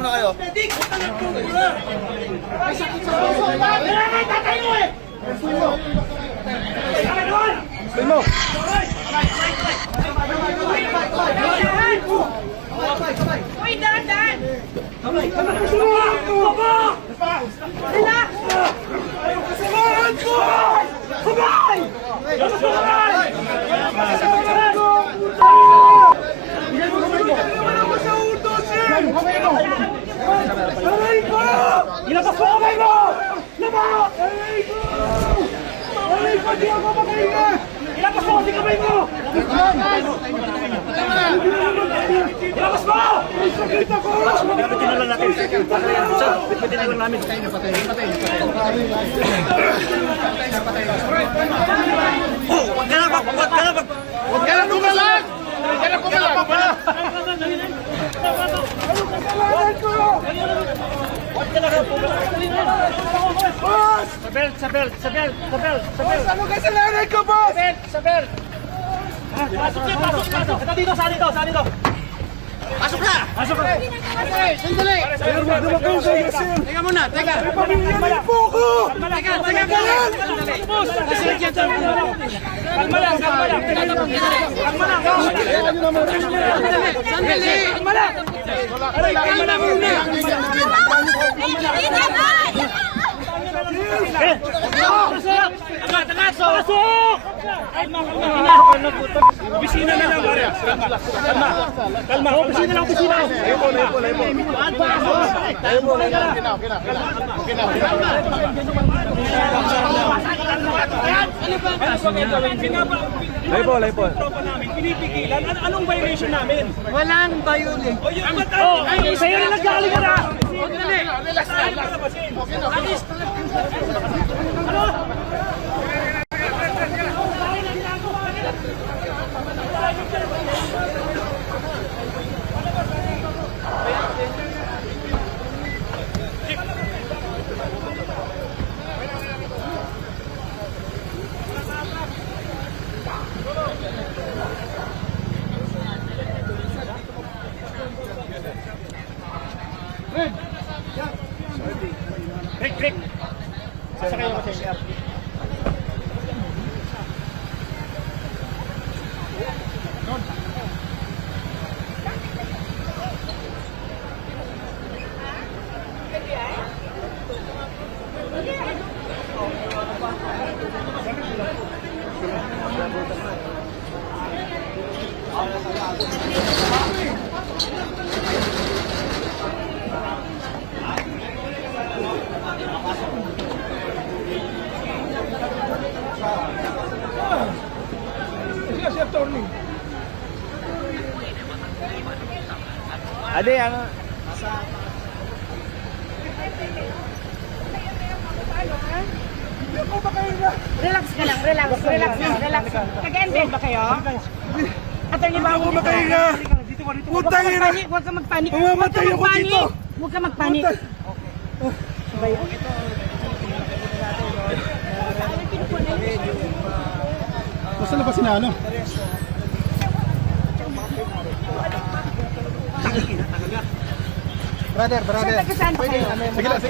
muna kayo. Stay mo. Uy, dahan! Ilabas mo kamay mo! Labas! Ilabas mo kasi kamay mo! Ilabas mo! Bitbitin lang natin. Sir, bitbitin lang namin. Patay. Huwag ka na kumalag! Sa belt! Ano kasalanan ko, boss? Sa belt! Pasok! Ito dito, saan dito? Pasok na! Sandali! Teka muna, teka! Pamilya po ko! Teka! Opisina na lang, pare. Kalma. Opisina lang. Ayaw mo. Lay po. Pinipigilan. Anong violation namin? Walang violation. Sa'yo na nagkakaling ka na! Relax lang. Ano? Rick. Sasa kayo kasi siya. Ade, ano? Relax ka lang, relax. Nag-ended ba kayo? Attorney ba ako makahinga? Putang ina! Huwag ka magpanik. Mamamatay ako dito! Huwag ka magpanik. Basta na ba sinano? Brother. Saan ba kayo? Sige lang.